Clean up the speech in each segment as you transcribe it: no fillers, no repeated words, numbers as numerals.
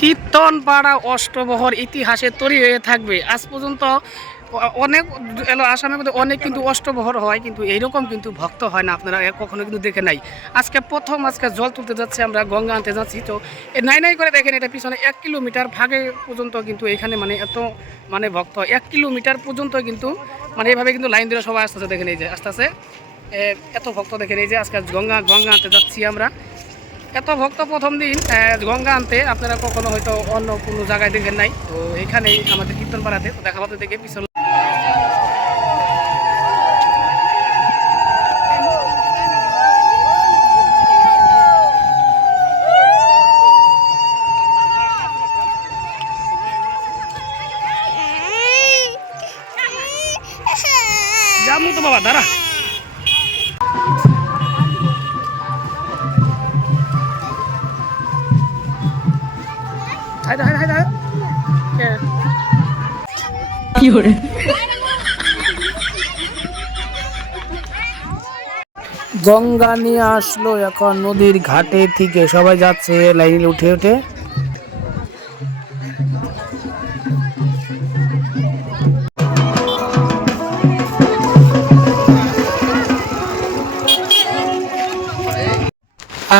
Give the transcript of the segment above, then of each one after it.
কীর্তনপাড়া অষ্টবহর ইতিহাসে তৈরি হয়ে থাকবে আজ পর্যন্ত। অনেক আসামের মধ্যে অনেক কিন্তু অষ্টবহর হয়, কিন্তু এইরকম কিন্তু ভক্ত হয় না, আপনারা কখনো কিন্তু দেখে নাই। আজকে প্রথম আজকে জল তুলতে যাচ্ছে, আমরা গঙ্গা আনতে যাচ্ছি। তো নাই নাই করে দেখেন, এটা পিছনে 1 কিলোমিটার ভাগে পর্যন্ত কিন্তু এখানে মানে এত মানে ভক্ত 1 কিলোমিটার পর্যন্ত কিন্তু মানে এইভাবে কিন্তু লাইন ধরে সবাই আসতেছে। দেখেন এই যে আস্তে আস্তে এত ভক্ত দেখেন এই যে আজকে গঙ্গা গঙ্গা আনতে যাচ্ছি আমরা। এত ভক্ত প্রথম দিন গঙ্গা আনতে আপনারা কখনো হয়তো অন্য কোনো জায়গায় দেখেন নাই। তো এখানেই আমাদের কীর্তনপাড়াতে তো দেখা পাতে দেখে পিছন যাবো তো বাবা দাঁড়া। হাই হাই হাই হাই কি করে গঙ্গা নিয়ে আসলো, এখন নদীর ঘাটে থেকে সবাই যাচ্ছে লাইনে উঠে উঠে।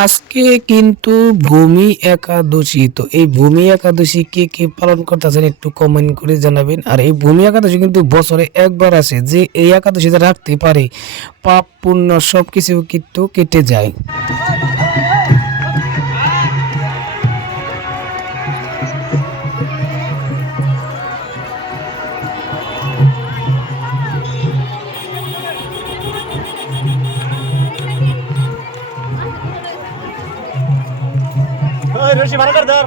আজকে কিন্তু ভূমি একাদশী। তো এই ভূমি একাদশী কে কে পালন করতেছেন একটু কমেন্ট করে জানাবেন। আর এই ভূমি একাদশী কিন্তু বছরে একবার আসে, যে এই একাদশীতে রাখতে পারে পাপ পুণ্য সবকিছু কিন্তু কেটে যায়। রশি ভালো করে ধর।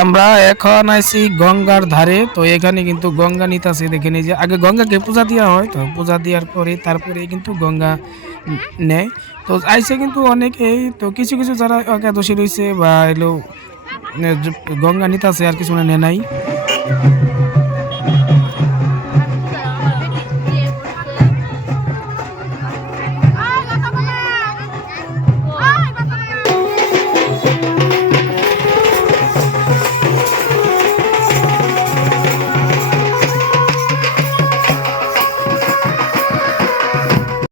আমরা এখন আইছি গঙ্গার ধারে। তো এখানে কিন্তু গঙ্গা নিতাছে, দেখেন এই যে আগে গঙ্গাকে পূজা দেওয়া হয়, তো পূজা দেওয়ার পরে তারপরে কিন্তু গঙ্গা নেয়। তো আইসে কিন্তু অনেকেই, তো কিছু কিছু যারা একাদশী রয়েছে বা এলো গঙ্গা নিতাছে, আর কিছু নেয় নাই।